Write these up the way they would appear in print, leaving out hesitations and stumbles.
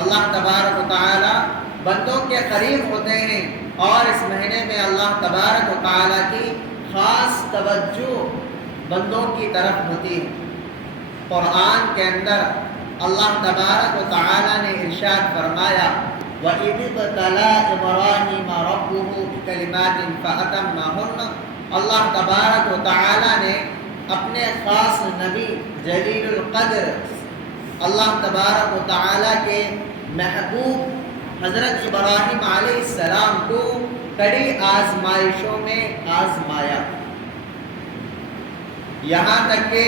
اللہ تبارک و تعالی بندوں کے قریب ہوتے ہیں، اور اس مہینے میں اللہ تبارک و تعالی کی خاص توجہ بندوں کی طرف ہوتی ہے۔ قرآن کے اندر اللہ تبارک و تعالی نے ارشاد فرمایا وَإِذِ ابْتَلَىٰ إِبْرَاهِيمَ رَبُّهُ بِكَلِمَاتٍ فَأَتَمَّهُنَّ، اللہ تبارک و تعالی نے اپنے خاص نبی جلیل القدر اللہ تبارک و تعالی کے محبوب حضرت ابراہیم علیہ السلام کو کڑی آزمائشوں میں آزمایا، یہاں تک کہ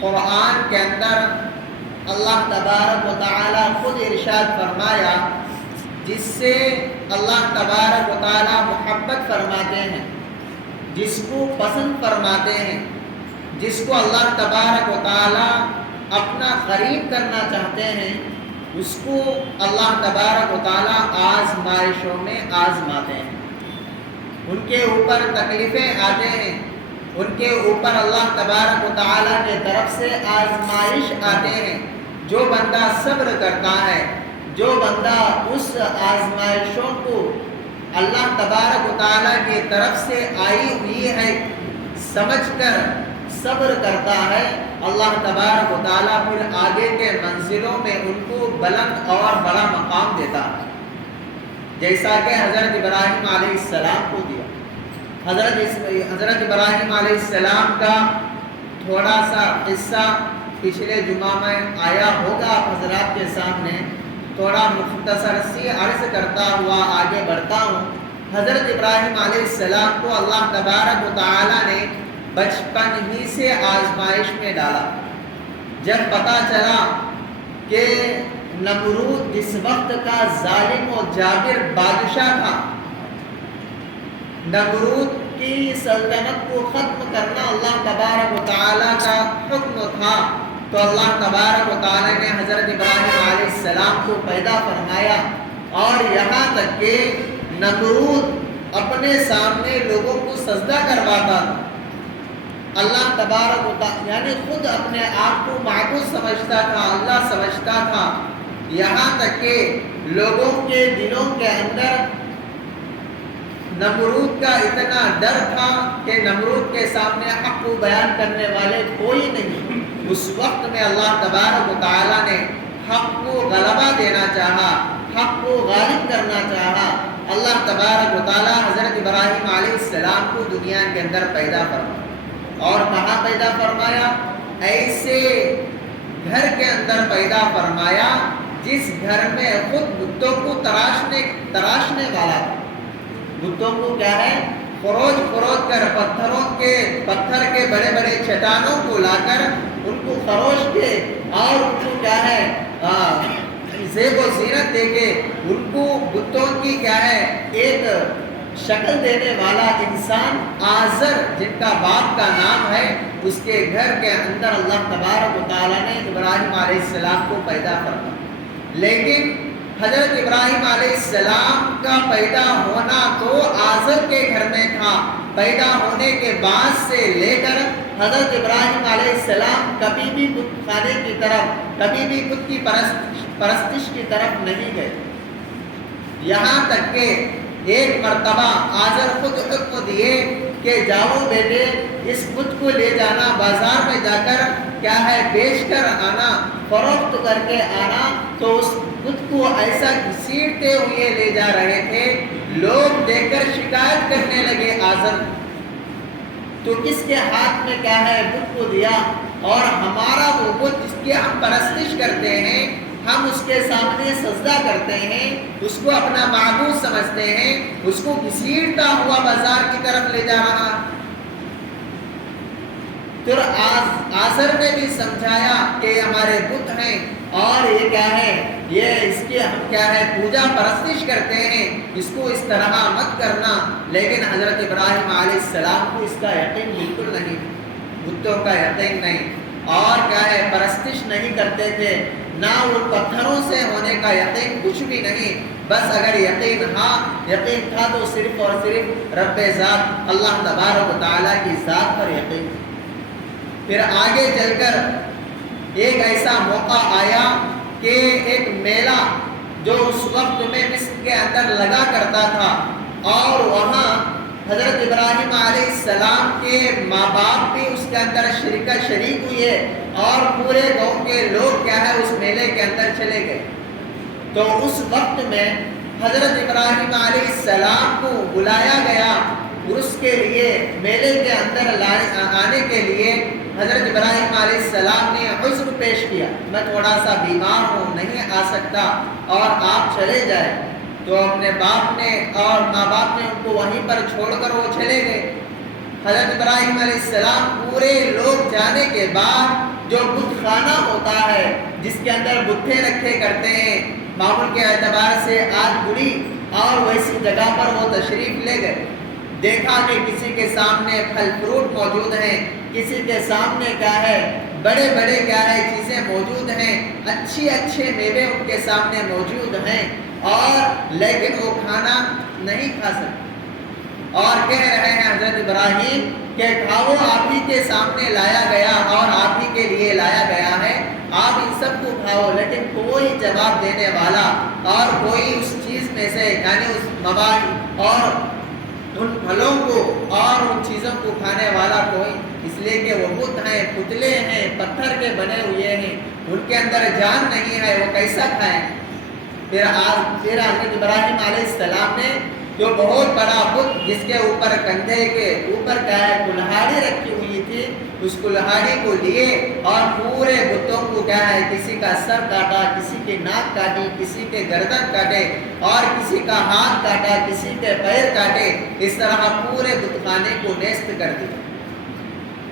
قرآن کے اندر اللہ تبارک و تعالی خود ارشاد فرمایا، جس سے اللہ تبارک و تعالی محبت فرماتے ہیں، جس کو پسند فرماتے ہیں، جس کو اللہ تبارک و تعالی اپنا قریب کرنا چاہتے ہیں، اس کو اللہ تبارک و تعالی آزمائشوں میں آزماتے ہیں، ان کے اوپر تکلیفیں آتے ہیں، ان کے اوپر اللہ تبارک و تعالی کے طرف سے آزمائش آتے ہیں۔ جو بندہ صبر کرتا ہے، جو بندہ اس آزمائشوں کو اللہ تبارک و تعالی کی طرف سے آئی ہوئی ہے سمجھ کر صبر کرتا ہے، اللہ تبارک و تعالی پھر آگے کے منزلوں میں ان کو بلند اور بڑا مقام دیتا ہے، جیسا کہ حضرت ابراہیم علیہ السلام کو دیا۔ حضرت ابراہیم علیہ السلام کا تھوڑا سا قصہ پچھلے جمعہ میں آیا ہوگا آپ حضرات کے سامنے، تھوڑا مختصر سی عرض کرتا ہوا آگے بڑھتا ہوں۔ حضرت ابراہیم علیہ السلام کو اللہ تبارک و تعالی نے بچپن ہی سے آزمائش میں ڈالا۔ جب پتہ چلا کہ نمرود جس وقت کا ظالم و جابر بادشاہ تھا، نمرود کی سلطنت کو ختم کرنا اللہ تبارک و تعالی کا حکم تھا، تو اللہ تبارک و تعالی نے حضرت ابراہیم علیہ السلام کو پیدا فرمایا، اور یہاں تک کہ نمرود اپنے سامنے لوگوں کو سجدہ کرواتا تھا۔ اللہ تبارک و تعالی یعنی خود اپنے آپ کو معبود سمجھتا تھا، اللہ سمجھتا تھا، یہاں تک کہ لوگوں کے دلوں کے اندر نمرود کا اتنا ڈر تھا کہ نمرود کے سامنے حق کو بیان کرنے والے کوئی نہیں۔ اس وقت میں اللہ تبارک و تعالی نے حق کو غلبہ دینا چاہا، حق کو غالب کرنا چاہا۔ اللہ تبارک و تعالی حضرت ابراہیم علیہ السلام کو دنیا کے اندر پیدا فرمایا، اور کہاں پیدا فرمایا؟ ایسے گھر کے اندر پیدا فرمایا جس گھر میں خود بتوں کو تراشنے والا تھا۔ بتوں کو کیا ہے؟ خروج کر پتھر کے بڑے بڑے چٹانوں کو لا کر ان کو خروش کے اور ان کو کیا ہے زیب و زینت دے کے ان کو بتوں کی کیا ہے ایک شکل دینے والا انسان آزر جن کا باپ کا نام ہے، اس کے گھر کے اندر اللہ تبارک و تعالی نے ابراہیم علیہ السلام کو پیدا فرمایا۔ لیکن حضرت ابراہیم علیہ السلام کا پیدا ہونا تو آزر کے گھر میں تھا، پیدا ہونے کے بعد سے لے کر حضرت ابراہیم علیہ السلام کبھی بھی بت خانے کی طرف، کبھی بھی بت کی پرستش کی طرف نہیں گئے، یہاں تک کہ ایک مرتبہ آزر خود حکم دیے کہ جاؤ بیٹے اس بت کو لے جانا، بازار میں جا کر کیا ہے بیچ کر آنا، فروخت کر کے آنا۔ تو اس بت کو ایسا گھسیٹتے ہوئے لے جا رہے تھے، لوگ دیکھ کر شکایت کرنے لگے آزر تو کس کے ہاتھ میں کیا ہے بت کو دیا، اور ہمارا وہ بت جس کی ہم پرستش کرتے ہیں، ہم اس کے سامنے سجدہ کرتے ہیں، اس کو اپنا معبود سمجھتے ہیں، اس کو گھسیٹتا ہوا بازار کی طرف لے جا رہا۔ پھر آزر نے بھی سمجھایا کہ یہ ہمارے بت ہیں اور یہ کیا ہے، یہ اس کی ہم کیا ہے پوجا پرستش کرتے ہیں، اس کو اس طرح مت کرنا۔ لیکن حضرت ابراہیم علیہ السلام کو اس کا یقین بالکل نہیں، بتوں کا یقین نہیں، اور کیا ہے پرستش نہیں کرتے تھے، نہ وہ پتھروں سے ہونے کا یقین کچھ بھی نہیں، بس اگر یقین تھا تو صرف اور صرف رب ذات اللہ تبارک و تعالیٰ کی ذات پر یقین۔ پھر آگے چل کر ایک ایسا موقع آیا کہ ایک میلہ جو اس وقت میں مصر کے اندر لگا کرتا تھا، اور وہاں حضرت ابراہیم علیہ السلام کے ماں باپ بھی اس کے اندر شریک ہوئے، اور پورے گاؤں کے لوگ کیا ہے اس میلے کے اندر چلے گئے۔ تو اس وقت میں حضرت ابراہیم علیہ السلام کو بلایا گیا، اس کے لیے میلے کے اندر آنے کے لیے حضرت ابراہیم علیہ السلام نے عذر پیش کیا، میں تھوڑا سا بیمار ہوں، نہیں آ سکتا اور آپ چلے جائیں۔ تو اپنے باپ نے اور ماں باپ نے ان کو وہیں پر چھوڑ کر وہ چلے گئے۔ حضرت ابراہیم علیہ السلام پورے لوگ جانے کے بعد جو بت خانہ ہوتا ہے جس کے اندر بتیں رکھے کرتے ہیں، معمول کے اعتبار سے آج بڑی اور ویسی جگہ پر وہ تشریف لے گئے۔ دیکھا کہ کسی کے سامنے پھل فروٹ موجود ہیں، کسی کے سامنے کیا ہے بڑے بڑے کیا ہے چیزیں موجود ہیں، اچھے میوے ان کے سامنے موجود ہیں، اور لیکن وہ کھانا نہیں کھا سکتے، اور کہہ رہے ہیں حضرت ابراہیم کہ کھاؤ، آپ ہی کے سامنے لایا گیا اور آپ ہی کے لیے لایا گیا ہے، آپ ان سب کو کھاؤ۔ لیکن کوئی جواب دینے والا اور کوئی اس چیز میں سے یعنی اس مواد اور ان پھلوں کو اور ان چیزوں کو کھانے والا کوئی، اس لیے کہ وہ بت ہیں، پتلے ہیں، پتھر کے بنے ہوئے ہیں، ان کے اندر جان نہیں ہے، وہ کیسا کھائیں؟ پھر حضرت ابراہیم علیہ السلام نے جو بہت بڑا بت جس کے اوپر کندھے کے اوپر کیا ہے کلہاڑی رکھی ہوئی تھی، اس کلہاڑی کو لیے اور پورے بتوں کو کیا ہے کسی کا سر کاٹا، کسی کی ناک کاٹی، کسی کے گردن کاٹے اور کسی کا ہاتھ کاٹا، کسی کے پیر کاٹے، اس طرح پورے بت خانے کو نیست کر دیا۔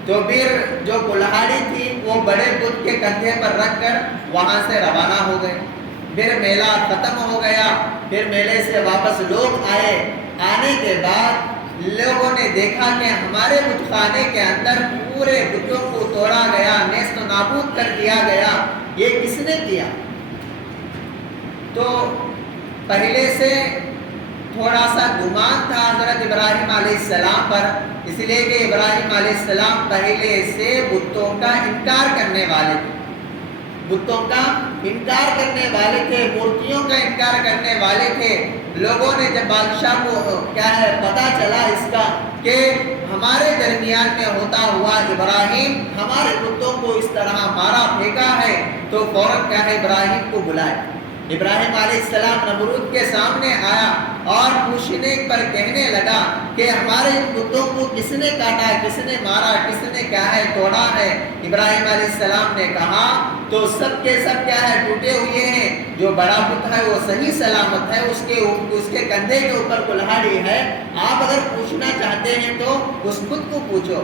تو پھر جو کلہاڑی تھی وہ بڑے بت کے کندھے پر رکھ کر وہاں سے روانہ ہو گئے۔ پھر میلہ ختم ہو گیا، پھر میلے سے واپس لوگ آئے، آنے کے بعد لوگوں نے دیکھا کہ ہمارے بت خانے کے اندر پورے بتوں کو توڑا گیا، نیست و نابود کر دیا گیا، یہ کس نے کیا؟ تو پہلے سے تھوڑا سا گمان تھا حضرت ابراہیم علیہ السلام پر، اس لیے کہ ابراہیم علیہ السلام پہلے سے بتوں کا انکار کرنے والے تھے، بتوں کا انکار کرنے والے تھے، مورتیوں کا انکار کرنے والے تھے۔ لوگوں نے جب بادشاہ کو کیا ہے پتہ چلا اس کا کہ ہمارے درمیان میں ہوتا ہوا ابراہیم ہمارے بتوں کو اس طرح مارا پھینکا ہے، تو فوراً کیا ہے ابراہیم کو بلائے۔ ابراہیم علیہ السلام نمرود کے سامنے آیا اور پوچھنے پر کہنے لگا کہ ہمارے بتوں کو کس نے کاٹا، کس نے مارا، کس نے کیا ہے توڑا ہے؟ ابراہیم علیہ السلام نے کہا تو سب کے سب کیا ہے ٹوٹے ہوئے ہیں، جو بڑا بت ہے وہ صحیح سلامت ہے، اس کے کندھے کے اوپر کلہاڑی ہے، آپ اگر پوچھنا چاہتے ہیں تو اس بت کو پوچھو۔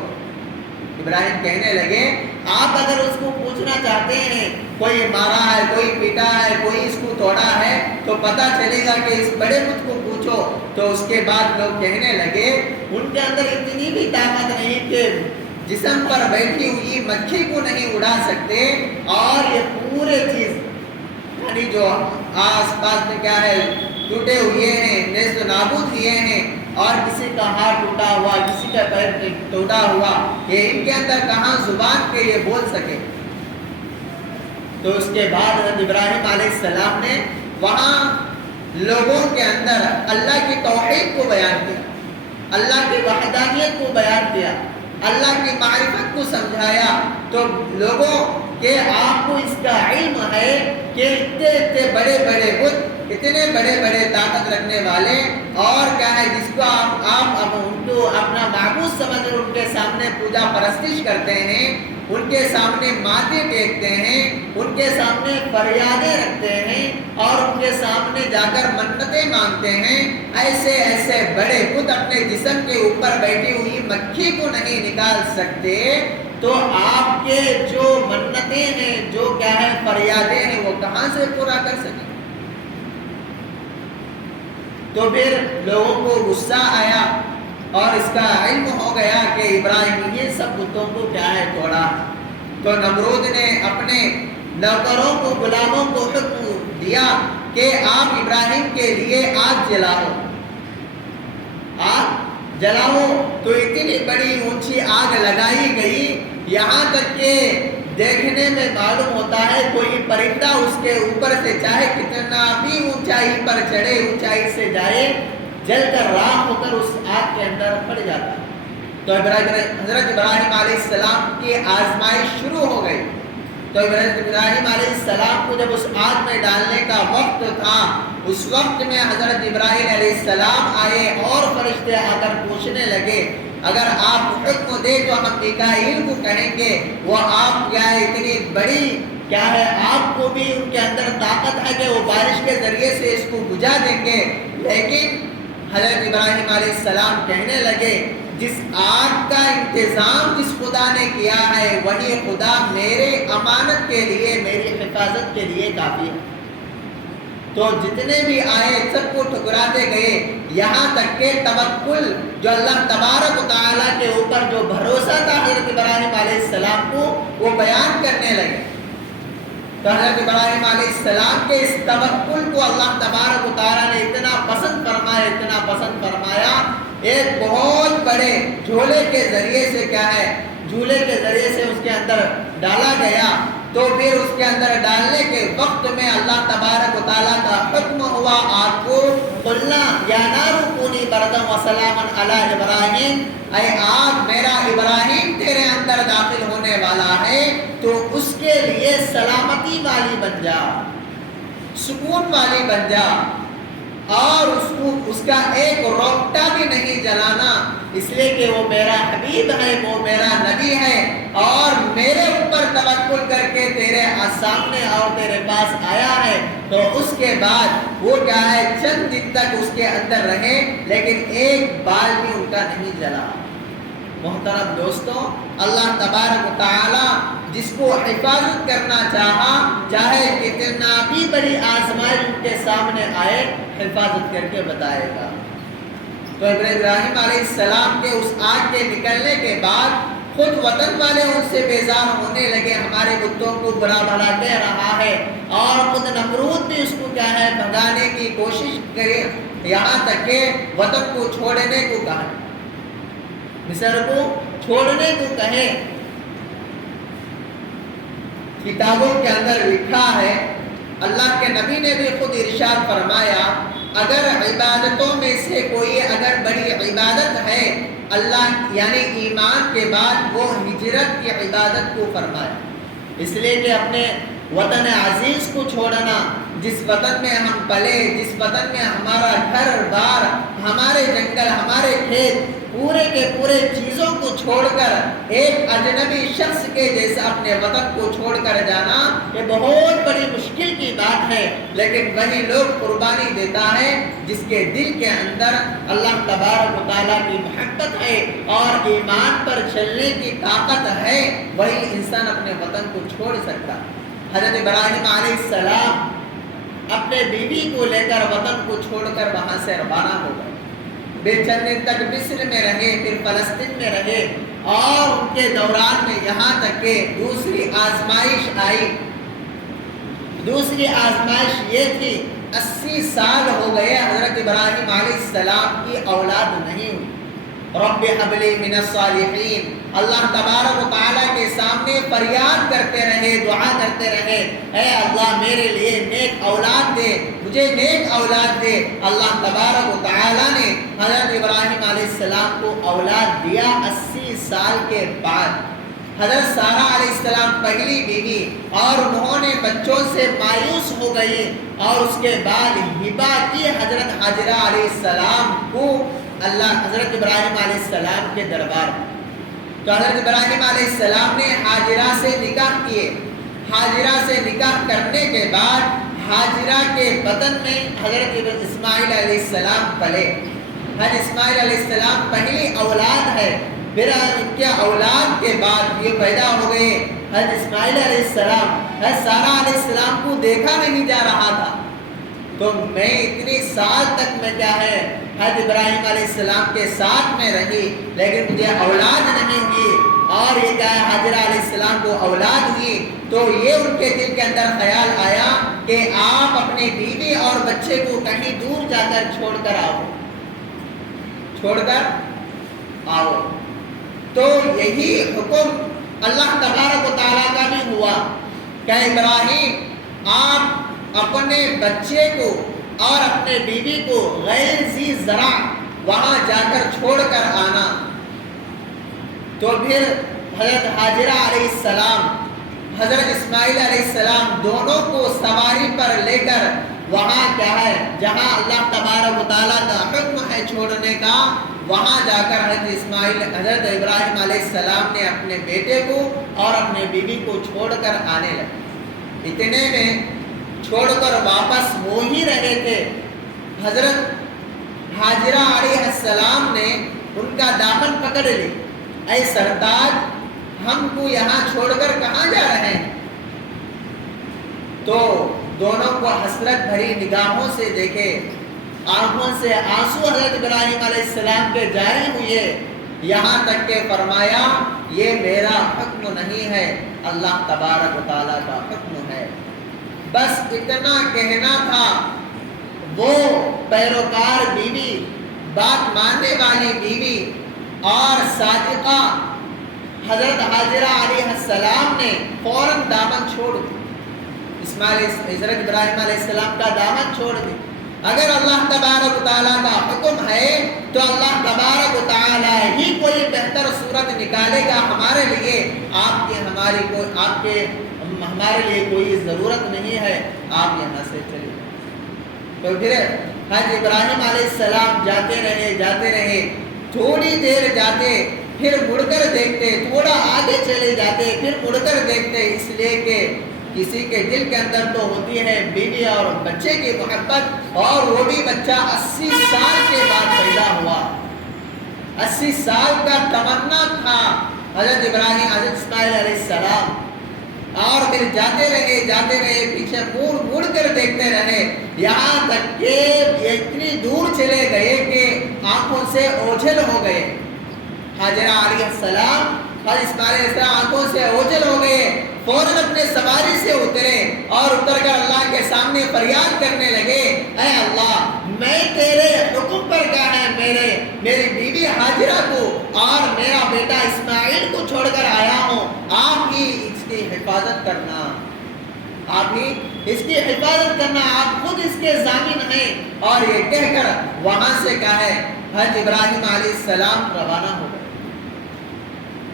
ابراہیم کہنے لگے آپ اگر اس کو پوچھنا چاہتے ہیں، کوئی مارا ہے، کوئی پیٹا ہے، کوئی اس کو توڑا ہے، تو پتہ چلے گا کہ اس بڑے بت کو پوچھو۔ تو اس کے بعد لوگ کہنے لگے ان کے اندر اتنی بھی طاقت نہیں کہ جسم پر بیٹھی ہوئی مکھی کو نہیں اڑا سکتے، اور یہ پورے چیز یعنی جو آس پاس میں کیا ہے ٹوٹے ہوئے ہیں، نیست و نابود ہوئے ہیں، اور کسی کا ہاتھ ٹوٹا ہوا، کسی کا پیر ٹوٹا ہوا، یہ ان کے اندر کہاں زبان کے یہ بول سکے؟ تو اس کے بعد حضرت ابراہیم علیہ السلام نے وہاں لوگوں کے اندر اللہ کی توحید کو بیان کیا، اللہ کی وحدانیت کو بیان کیا، اللہ کی معرفت کو سمجھایا۔ تو لوگوں کہ آپ کو اس کا علم ہے کہ اتنے بڑے بڑے بت، اتنے بڑے بڑے طاقت رکھنے والے، اور کیا ہے جس کو آپ ان کو اپنا معبود سمجھ کر ان کے سامنے پوجا پرستش کرتے ہیں، ان کے سامنے ماتھے ٹیکتے ہیں، ان کے سامنے فریادیں رکھتے ہیں، اور ان کے سامنے جا کر منتیں مانگتے ہیں، ایسے ایسے بڑے بت اپنے جسم کے اوپر بیٹھی ہوئی مکھی کو نہیں نکال سکتے، تو آپ کے جو منتیں ہیں، جو کیا ہے فریادیں ہیں، وہ کہاں سے پورا کر سکیں؟ تو پھر لوگوں کو غصہ آیا اور اس کا علم ہو گیا کہ ابراہیم یہ سب بتوں کو کیا ہے توڑا۔ تو نمرود نے اپنے نوکروں کو، غلاموں کو حکم دیا کہ آپ ابراہیم کے لیے آگ جلاؤ، آگ جلاؤ۔ تو اتنی بڑی اونچی آگ لگائی گئی، یہاں تک کہ دیکھنے میں معلوم ہوتا ہے کوئی پرندہ اس کے اوپر سے چاہے کتنا بھی اونچائی پر چڑھے، اونچائی سے جائے، جل کر راکھ ہو کر اس آگ کے اندر پڑ جاتا ہے۔ تو حضرت ابراہیم علیہ السلام کی آزمائش شروع ہو گئی۔ تو حضرت ابراہیم علیہ السلام کو جب اس آگ میں ڈالنے کا وقت تھا، اس وقت میں حضرت ابراہیم علیہ السلام آئے اور فرشتے آ کر پوچھنے لگے اگر آپ حکم دے تو ہم میکائیل کو کہیں گے، وہ آپ کیا ہے اتنی بڑی کیا ہے، آپ کو بھی ان کے اندر طاقت ہے کہ وہ بارش کے ذریعے سے اس کو بجھا دیں گے۔ لیکن حضرت ابراہیم علیہ السلام کہنے لگے جس آگ کا انتظام جس خدا نے کیا ہے وہی خدا میرے امانت کے لیے، میری حفاظت کے لیے کافی ہے۔ تو جتنے بھی آئے سب کو ٹھکراتے گئے، یہاں تک کہ توکل جو اللہ تبارک و تعالیٰ کے اوپر جو بھروسہ تھا حضرت ابراہیم علیہ السلام کو، وہ بیان کرنے لگے۔ تو حضرت ابراہیم علیہ السلام کے اس توکل کو اللہ تبارک و تعالیٰ نے اتنا پسند فرمایا، اتنا پسند فرمایا، ایک بہت بڑے جھولے کے ذریعے سے کیا ہے، جھولے کے ذریعے سے اس کے اندر ڈالا گیا۔ تو پھر اس کے اندر ڈالنے کے وقت میں اللہ تبارک و تعالیٰ کا حکم ہوا آگ کو، قلنا یا نار کونی بردا وسلاما علی ابراہیم، اے آگ میرا ابراہیم تیرے اندر داخل ہونے والا ہے تو اس کے لیے سلامتی والی بن جا، سکون والی بن جا، اور اس کا ایک روکٹا بھی نہیں جلانا، اس لیے کہ وہ میرا حبیب ہے، وہ میرا نبی ہے، اور میرے اوپر توکل کر کے تیرے سامنے اور تیرے پاس آیا ہے۔ تو اس کے بعد وہ کیا ہے چند دن تک اس کے اندر رہے، لیکن ایک بال بھی ان کا نہیں جلا۔ محترم دوستوں، اللہ تبارک و تعالی جس کو حفاظت کرنا چاہا، چاہے کتنا بھی بڑی آزمائش ان کے سامنے آئے، حفاظت کر کے بتائے گا۔ تو ابراہیم علیہ السلام کے اس آگ کے نکلنے کے بعد خود وطن والے ان سے بیزار ہونے لگے، ہمارے بتوں کو برا بھلا کہہ رہا ہے، اور خود نمرود بھی اس کو کیا ہے بھگانے کی کوشش کرے، یہاں تک کہ وطن کو چھوڑنے کو کہا، مصر کو چھوڑنے کو کہے۔ کتابوں کے اندر لکھا ہے، اللہ کے نبی نے بھی خود ارشاد فرمایا اگر عبادتوں میں سے کوئی اگر بڑی عبادت ہے اللہ یعنی ایمان کے بعد، وہ ہجرت کی عبادت کو فرمایا، اس لیے کہ اپنے وطن عزیز کو چھوڑنا، جس وطن میں ہم پلے، جس وطن میں ہمارا گھر بار، ہمارے جنگل، ہمارے کھیت، پورے کے پورے چیزوں کو چھوڑ کر ایک اجنبی شخص کے جیسا اپنے وطن کو چھوڑ کر جانا، یہ بہت بڑی مشکل کی بات ہے، لیکن وہی لوگ قربانی دیتا ہے جس کے دل کے اندر اللہ تبارک و تعالیٰ کی محبت ہے اور ایمان پر چلنے کی طاقت ہے، وہی انسان اپنے وطن کو چھوڑ سکتا۔ حضرت ابراہیم علیہ السلام اپنے بیوی کو لے کر وطن کو چھوڑ کر وہاں سے روانہ ہو گئے، بے چند دن تک مصر میں رہے، پھر فلسطین میں رہے، اور ان کے دوران میں یہاں تک کہ دوسری آزمائش آئی۔ دوسری آزمائش یہ تھی 80 سال ہو گئے حضرت ابراہیم علیہ السلام کی اولاد نہیں ہوئی۔ رب ہب لی من الصالحین، اللہ تبارک و تعالیٰ کے سامنے فریاد کرتے رہے، دعا کرتے رہے، اے اللہ میرے لیے نیک اولاد دے، مجھے نیک اولاد دے۔ اللہ تبارک و تعالیٰ نے حضرت ابراہیم علیہ السلام کو اولاد دیا 80 سال کے بعد۔ حضرت سارہ علیہ السلام پہلی بیوی، اور انہوں نے بچوں سے مایوس ہو گئی، اور اس کے بعد ہبہ کی حضرت حاجرہ علیہ السلام کو اللہ حضرت ابراہیم علیہ السلام کے دربار میں۔ تو حضرت ابراہیم علیہ السلام نے حاجرہ سے نکاح کیے۔ حاجرہ سے نکاح کرنے کے بعد حاجرہ کے بدن میں حضرت اسماعیل علیہ السلام پلے۔ حضرت اسماعیل علیہ السلام پہلی اولاد ہے، پھر ان کے اولاد کے بعد یہ پیدا ہو گئے حضرت اسماعیل علیہ السلام۔ حضرت سارہ علیہ السلام کو دیکھا نہیں جا رہا تھا، تو میں اتنی سال تک میں کیا ہے حضرت ابراہیم علیہ السلام کے ساتھ میں رہی، لیکن مجھے اولاد نہیں ہوئی، اور یہ کیا ہے حاجرہ علیہ السلام کو اولاد ہوئی، تو یہ ان کے دل کے اندر خیال آیا کہ آپ اپنی بیوی اور بچے کو کہیں دور جا کر چھوڑ کر آؤ۔ تو یہی حکم اللہ تبارک و تعالیٰ کا بھی ہوا کہ ابراہیم آپ اپنے بچے کو اور اپنے بیوی کو غیر ذی زرع وہاں جا کر چھوڑ کر آنا. تو پھر حضرت حاجرہ علیہ السلام حضرت اسماعیل علیہ السلام دونوں کو سواری پر لے کر وہاں کیا ہے جہاں اللہ تبارک و تعالیٰ کا حکم ہے چھوڑنے کا وہاں جا کر حضرت ابراہیم علیہ السلام نے اپنے بیٹے کو اور اپنے بیوی کو چھوڑ کر آنے لگے. اتنے میں چھوڑ کر واپس ہو ہی رہے تھے حضرت حاجرہ علیہ السلام نے ان کا دامن پکڑ لی. اے سرتاج ہم کو یہاں چھوڑ کر کہاں جا رہے ہیں؟ تو دونوں کو حسرت بھری نگاہوں سے دیکھے, آنکھوں سے آنسو حضرت ابراہیم علیہ السلام کے جاری ہوئے, یہاں تک کہ فرمایا یہ میرا حکم نہیں ہے, اللہ تبارک و تعالیٰ کا حکم ہے. بس اتنا کہنا تھا. وہ پیروکار بیوی, بات ماننے والی بیوی اور صادقہ حضرت حاجرہ علیہ السلام نے فوراً دامن چھوڑ دی. حضرت ابراہیم علیہ السلام کا دامن چھوڑ دی. اگر اللہ تبارک و تعالیٰ کا حکم ہے تو اللہ تبارک و تعالیٰ ہی کوئی بہتر صورت نکالے گا ہمارے لیے. ہمارے لیے کوئی ضرورت نہیں ہے, آپ یہاں سے چلے. تو پھر حضرت ابراہیم علیہ السلام جاتے رہے, تھوڑی دیر جاتے, پھر مڑ کر دیکھتے, تھوڑا آگے چلے جاتے, پھر مڑ کر دیکھتے, اس لیے کہ کسی کے دل کے اندر تو ہوتی ہے بیوی اور بچے کی محبت, اور وہ بھی بچہ 80 سال کے بعد پیدا ہوا. 80 سال کا تمنا تھا حضرت اسماعیل علیہ السلام. اور پھر جاتے رہے پیچھے مڑ کر دیکھتے رہے, یہاں تک کہ اتنی دور چلے گئے کہ آنکھوں سے اوجھل ہو گئے. حاجرہ علیہ السلام اور اسماعیل علیہ السلام آنکھوں سے اوجھل ہو گئے. فوراً اپنے سواری سے اترے اور اتر کر اللہ کے سامنے فریاد کرنے لگے, اے اللہ میں تیرے حکم پر کیا ہے میری بیوی حاجرہ کو اور میرا بیٹا اسماعیل کو چھوڑ کر آیا ہوں, آپ ہی اس کی حفاظت کرنا, آپ ہی اس کی حفاظت کرنا, آپ خود اس کے ضامن ہیں. اور یہ کہہ کر وہاں سے کیا ہے حضرت ابراہیم علیہ السلام روانہ ہو گئے.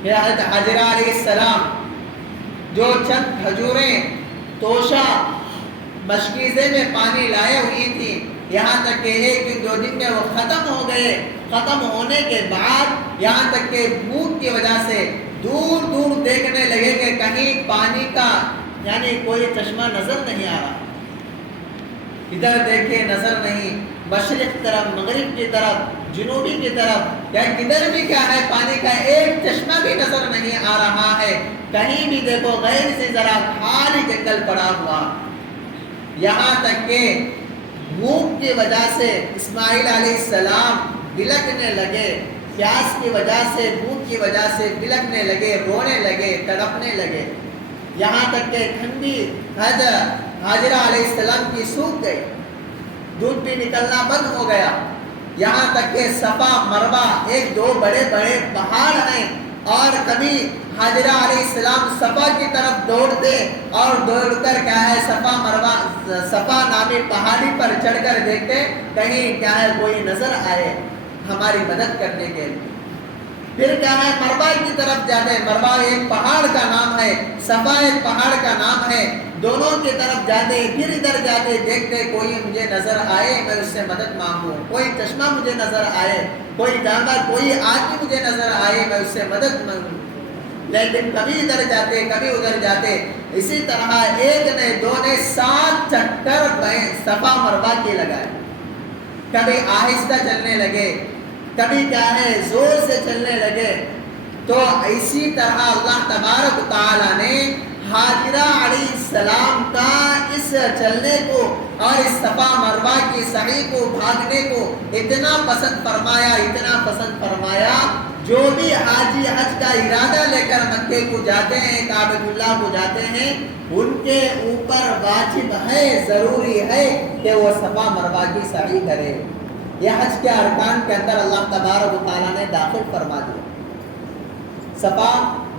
پھر حضرت حاجرہ علیہ السلام جو چند کھجوریں توشہ مشکیزے میں پانی لائے ہوئی تھی, یہاں تک کہ ایک دو دن میں وہ ختم ہو گئے. ختم ہونے کے بعد یہاں تک کہ بھوک کی وجہ سے دور دور دیکھنے لگے کہ کہیں پانی کا یعنی کوئی چشمہ نظر نہیں آ رہا. ادھر دیکھے نظر نہیں, مشرق کی طرف, مغرب کی طرف, جنوبی کی طرف, یا کدھر بھی کیا ہے پانی کا ایک چشمہ بھی نظر نہیں آ رہا ہے. کہیں بھی دیکھو غیر سے ذرا خالی جنگل پڑا ہوا. یہاں تک کہ بھوک کی وجہ سے اسماعیل علیہ السلام بلکنے لگے, پیاس کی وجہ سے, بھوک کی وجہ سے بلکنے لگے, رونے لگے, تڑپنے لگے. یہاں تک کہ ٹھنڈی حاجرہ علیہ السلام کی سوکھ گئی, دودھ بھی نکلنا بند ہو گیا. یہاں تک کہ صفا مروہ ایک دو بڑے بڑے پہاڑ ہیں, اور کبھی حاجرہ علیہ السلام صفا کی طرف دوڑتے اور دوڑ کر کیا ہے صفا نامی پہاڑی پر چڑھ کر دیکھتے کہیں کیا ہے کوئی نظر آئے ہماری مدد کرنے کے لیے. پھر کیا ہے مروہ کی طرف جاتے, مروہ ایک پہاڑ کا نام ہے, صفا ایک پہاڑ کا نام ہے, دونوں کی طرف جاتے, پھر ادھر جاتے دیکھتے کوئی مجھے نظر آئے میں اس سے مدد مانگوں, کوئی چشمہ مجھے نظر آئے, کوئی جانور, کوئی آدمی مجھے نظر آئے میں اس سے مدد مانگوں. لیکن کبھی ادھر جاتے کبھی ادھر جاتے. اسی طرح ایک نے دو نے 7 چکر صفا مروہ کے لگائے. کبھی آہستہ چلنے لگے, کبھی کیا ہے زور سے چلنے لگے. تو اسی طرح اللہ تبارک و تعالیٰ نے حاجرہ علیہ السلام کا اس چلنے کو اور اس صفا مروہ کی سعی کو, بھاگنے کو اتنا پسند فرمایا جو بھی حاجی حج کا ارادہ لے کر مکے کو جاتے ہیں, کعبۃ اللہ کو جاتے ہیں, ان کے اوپر واجب ہے, ضروری ہے کہ وہ صفا مروہ کی سعی کرے. یہ حج کے ارکان کے اندر اللہ تبارک و تعالیٰ نے داخل فرما دیا. صفا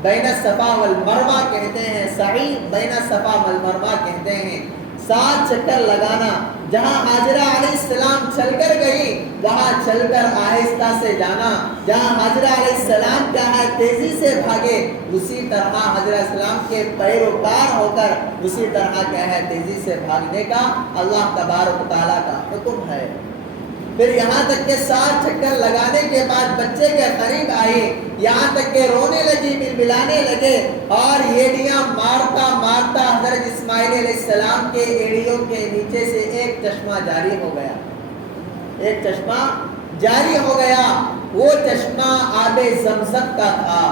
بین الصفا والمروہ کہتے ہیں، سعی بین الصفا والمروہ کہتے ہیں، 7 چکر لگانا۔ جہاں حاجرہ علیہ السلام چل کر گئی وہاں چل کر آہستہ سے جانا، جہاں حاجرہ علیہ السلام کیا ہے تیزی سے بھاگے اسی طرح حاجرہ علیہ السلام کے پیروکار ہو کر اسی طرح کیا ہے تیزی سے بھاگنے کا اللہ تبارک و تعالیٰ کا حکم ہے۔ پھر یہاں تک کہ 7 چکر لگانے کے بعد بچے کے قریب آئی، یہاں تک کہ رونے لگی، بلبلانے لگے، اور ایڑیاں مارتا مارتا حضرت اسماعیل علیہ السلام کے ایڑیوں کے نیچے سے ایک چشمہ جاری ہو گیا، ایک چشمہ جاری ہو گیا۔ وہ چشمہ آب زمزم کا تھا،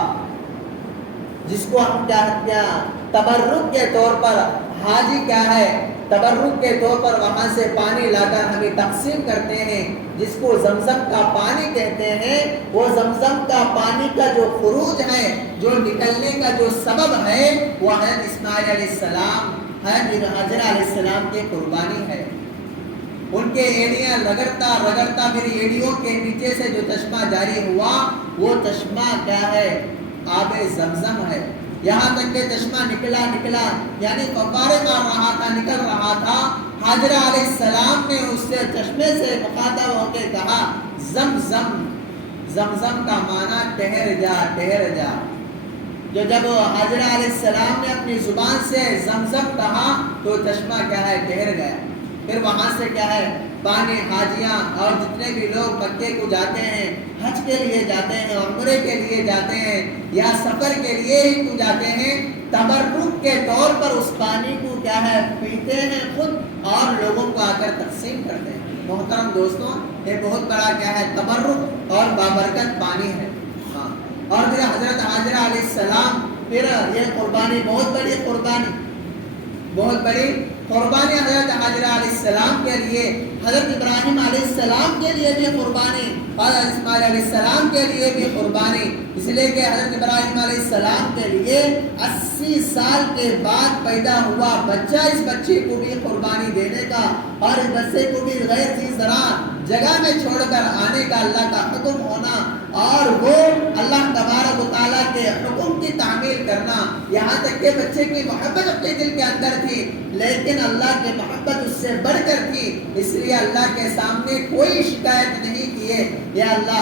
جس کو ہم کیا کہتے ہیں تبرک کے طور پر، حاجی کیا ہے تبرک کے طور پر وہاں سے پانی لا کر ہمیں تقسیم کرتے ہیں، جس کو زمزم کا پانی کہتے ہیں۔ وہ زمزم کا پانی کا جو خروج ہے، جو نکلنے کا جو سبب ہے، وہ حضرت اسماعیل علیہ السلام، حضرت حاجرہ علیہ السلام کی قربانی ہے۔ ان کے ایڑیاں رگڑتا رگڑتا پھر ایڑیوں کے نیچے سے جو چشمہ جاری ہوا وہ چشمہ کیا ہے آب زمزم ہے۔ یہاں تک کہ چشمہ نکلا یعنی فوارے مار رہا تھا، نکل رہا تھا۔ حاجرہ علیہ السلام نے اس سے چشمے سے مخاطب ہو کے کہا زمزم، زمزم کا معنی ٹھہر جا ٹھہر جا۔ جب حاجرہ علیہ السلام نے اپنی زبان سے زمزم کہا تو چشمہ کیا ہے ٹھہر گیا۔ پھر وہاں سے کیا ہے پانی حاجیاں اور جتنے بھی لوگ مکے کو جاتے ہیں، حج کے لیے جاتے ہیں، عمرے کے لیے جاتے ہیں یا سفر کے لیے ہی کو جاتے ہیں، تبرک کے طور پر اس پانی کو کیا ہے پیتے ہیں خود اور لوگوں کو آ کر تقسیم کرتے ہیں۔ محترم دوستوں، یہ بہت بڑا کیا ہے تبرک اور بابرکت پانی ہے۔ اور پھر حضرت حاجرہ علیہ السلام پھر یہ قربانی بہت بڑی قربانی حضرت حاجرہ علیہ السلام کے لیے، حضرت ابراہیم علیہ السلام کے لیے بھی قربانی، حضرت اسماعیل علیہ السلام کے لیے بھی قربانی، اس لیے کہ حضرت ابراہیم علیہ السلام کے لیے 80 سال کے بعد پیدا ہوا بچہ، اس بچے کو بھی قربانی دینے کا اور اس بچے کو بھی غیر چیز جگہ میں چھوڑ کر آنے کا اللہ کا حکم ہونا اور وہ اللہ تبارک و تعالیٰ کے حکم کی تعمیل کرنا، یہاں تک کہ بچے کی محبت اپنے دل کے اندر تھی لیکن اللہ کی محبت اس سے بڑھ کر تھی، اس لیے اللہ کے سامنے کوئی شکایت نہیں کیے یا اللہ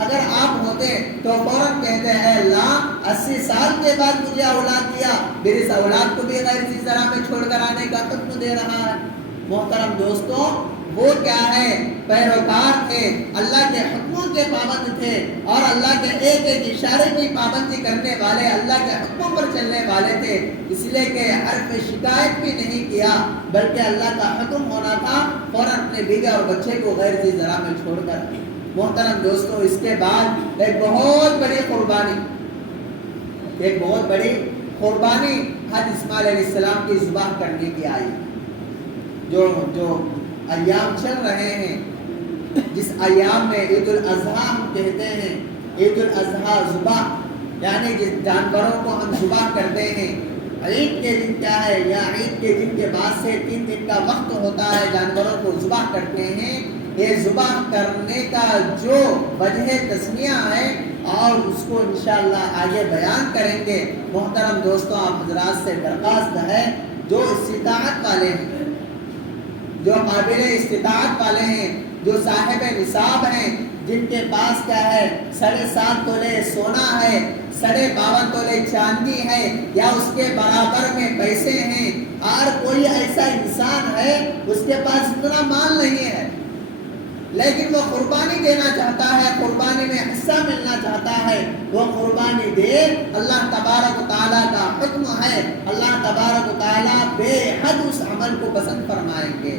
اگر آپ ہوتے تو فوراً کہتے ہیں اللہ 80 سال کے بعد مجھے اولاد دیا، میری اس اولاد کو بھی غیر چیز میں چھوڑ کر آنے کا حکم دے رہا ہے۔ محترم دوستوں، وہ کیا ہے پیروکار تھے، اللہ کے حکموں کے پابند تھے اور اللہ کے ایک ایک اشارے کی پابندی کرنے والے، اللہ کے حکموں پر چلنے والے تھے، اس لیے کہ حرف شکایت بھی نہیں کیا بلکہ اللہ کا حکم ہونا تھا فوراً اپنے بیوی اور بچے کو غیر ذی ذرا میں چھوڑ کر۔ محترم دوستوں، اس کے بعد ایک بہت بڑی قربانی حضرت اسماعیل علیہ السلام کی ذبح کرنے کی آئی۔ جو ایام چل رہے ہیں، جس ایام میں عید الاضحیٰ ہم کہتے ہیں، عید الاضحیٰ ذبح یعنی جس جانوروں کو ہم ذبح کرتے ہیں، عید کے دن کیا ہے یا عید کے دن کے بعد سے 3 دن کا وقت ہوتا ہے جانوروں کو ذبح کرتے ہیں۔ یہ ذبح کرنے کا جو وجہ تسمیہ ہے اور اس کو انشاءاللہ آگے بیان کریں گے۔ محترم دوستوں، آپ حضرات سے درخواست ہے جو استطاعت والے ہیں، جو قابل استطاعت والے ہیں، جو صاحب نصاب ہیں، جن کے پاس کیا ہے 7.5 تولے سونا ہے، 52 تولے چاندی ہے یا اس کے برابر میں پیسے ہیں، اور کوئی ایسا انسان ہے اس کے پاس اتنا مال نہیں ہے لیکن وہ قربانی دینا چاہتا ہے، قربانی میں حصہ ملنا چاہتا ہے، وہ قربانی دے۔ اللہ تبارک و تعالیٰ کا حکم ہے، اللہ تبارک و تعالیٰ بے حد اس عمل کو پسند فرمائیں گے۔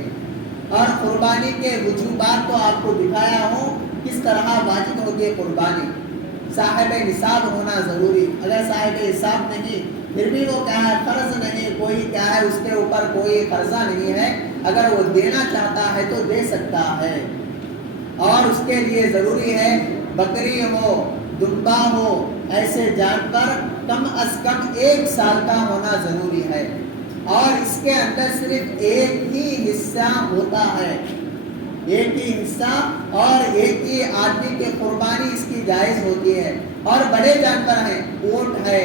اور قربانی کے وجوبات تو آپ کو دکھایا ہوں کس طرح واجب ہوگی قربانی۔ صاحب نصاب ہونا ضروری، اگر صاحب نصاب نہیں پھر بھی وہ کیا ہے قرض نہیں، کوئی کیا ہے اس کے اوپر کوئی قرضہ نہیں ہے، اگر وہ دینا چاہتا ہے تو دے سکتا ہے۔ اور اس کے لیے ضروری ہے بکری ہو، دمبا ہو، ایسے جانور کم از کم 1 سال کا ہونا ضروری ہے، اور اس کے اندر صرف ایک ہی حصہ ہوتا ہے، ایک ہی حصہ اور ایک ہی آدمی کی قربانی اس کی جائز ہوتی ہے۔ اور بڑے جانور ہیں، اونٹ ہے،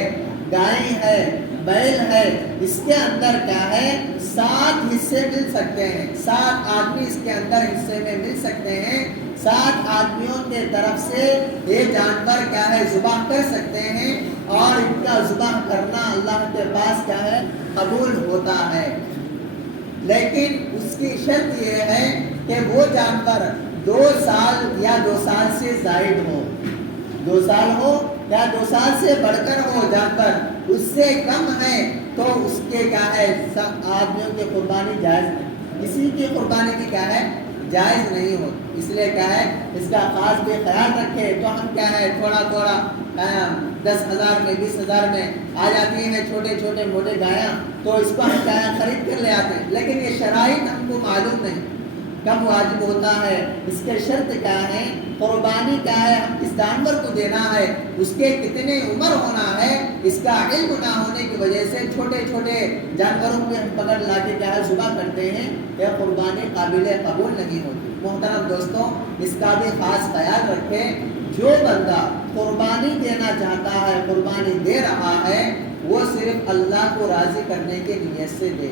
گائے ہے، بیل ہے، اس کے اندر کیا ہے 7 حصے مل سکتے ہیں، 7 آدمی اس کے اندر حصے میں مل سکتے ہیں، 7 آدمیوں کے طرف سے یہ جانور کیا ہے ذبح کر سکتے ہیں، اور ان کا ذبح کرنا اللہ کے پاس کیا ہے قبول ہوتا ہے۔ لیکن اس کی شرط یہ ہے کہ وہ جانور 2 سال یا 2 سال سے زائد ہو، 2 سال ہو یا 2 سال سے بڑھ کر ہو جانور، اس سے کم ہے تو اس کے کیا ہے آدمیوں کی قربانی جائز نہیں، کسی کی قربانی بھی کیا ہے جائز نہیں ہوتی۔ اس لیے کیا ہے اس کا خاص بھی خیال رکھے، تو ہم کیا ہے تھوڑا 10,000 میں 20,000 میں آ جاتی ہیں چھوٹے چھوٹے موٹے گایاں، تو اس کو ہم کیا ہے خرید کر لے آتے ہیں، لیکن یہ شرائط ہم کو معلوم نہیں کب واجب ہوتا ہے، اس کے شرط کیا ہے، قربانی کیا ہے، ہم کس جانور کو دینا ہے، اس کے کتنے عمر ہونا ہے، اس کا علم نہ ہونے کی وجہ سے چھوٹے چھوٹے جانوروں کو ہم پکڑ لا کے کیا ہے ذبح کرتے ہیں، یہ قربانی قابل قبول نہیں ہوتی۔ محترم دوستوں، اس کا بھی خاص خیال رکھیں، جو بندہ قربانی دینا چاہتا ہے، قربانی دے رہا ہے، وہ صرف اللہ کو راضی کرنے کے نیت سے دے۔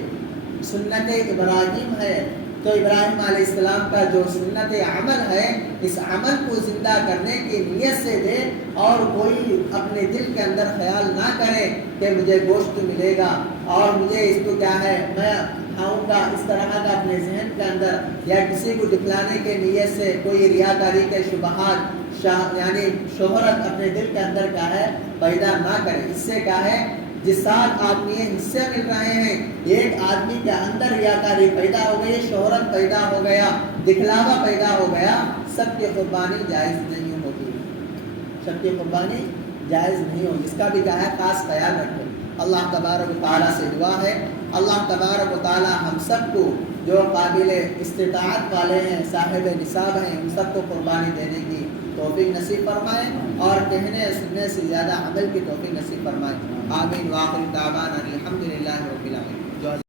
سنت ابراہیم ہے تو ابراہیم علیہ السلام کا جو سنت عمل ہے، اس عمل کو زندہ کرنے کی نیت سے دے، اور کوئی اپنے دل کے اندر خیال نہ کرے کہ مجھے گوشت ملے گا اور مجھے اس کو کیا ہے میں کھاؤں گا، اس طرح کا اپنے ذہن کے اندر یا کسی کو دکھلانے کے نیت سے کوئی ریاکاری کے شبہات یعنی شہرت اپنے دل کے اندر کیا ہے پیدا نہ کرے۔ اس سے کیا ہے جس 7 آدمی حصے مل رہے ہیں، ایک آدمی کے اندر ریاکاری پیدا ہو گئی، شہرت پیدا ہو گیا، دکھلاوا پیدا ہو گیا، سب کی قربانی جائز نہیں ہوتی، سب کی قربانی جائز نہیں ہوگی۔ اس کا بھی کیا ہے خاص خیال رکھیں۔ اللہ تبارک و تعالیٰ سے دعا ہے، اللہ تبارک و تعالیٰ ہم سب کو جو قابل استطاعت والے ہیں، صاحب نصاب ہیں، ان سب کو قربانی دینے کی توفیق نصیب فرمائے، اور کہنے سننے سے زیادہ عمل کی توفیق نصیب فرمائے۔ آمین۔ وآخر دعوانا الحمدللہ رب العالمین۔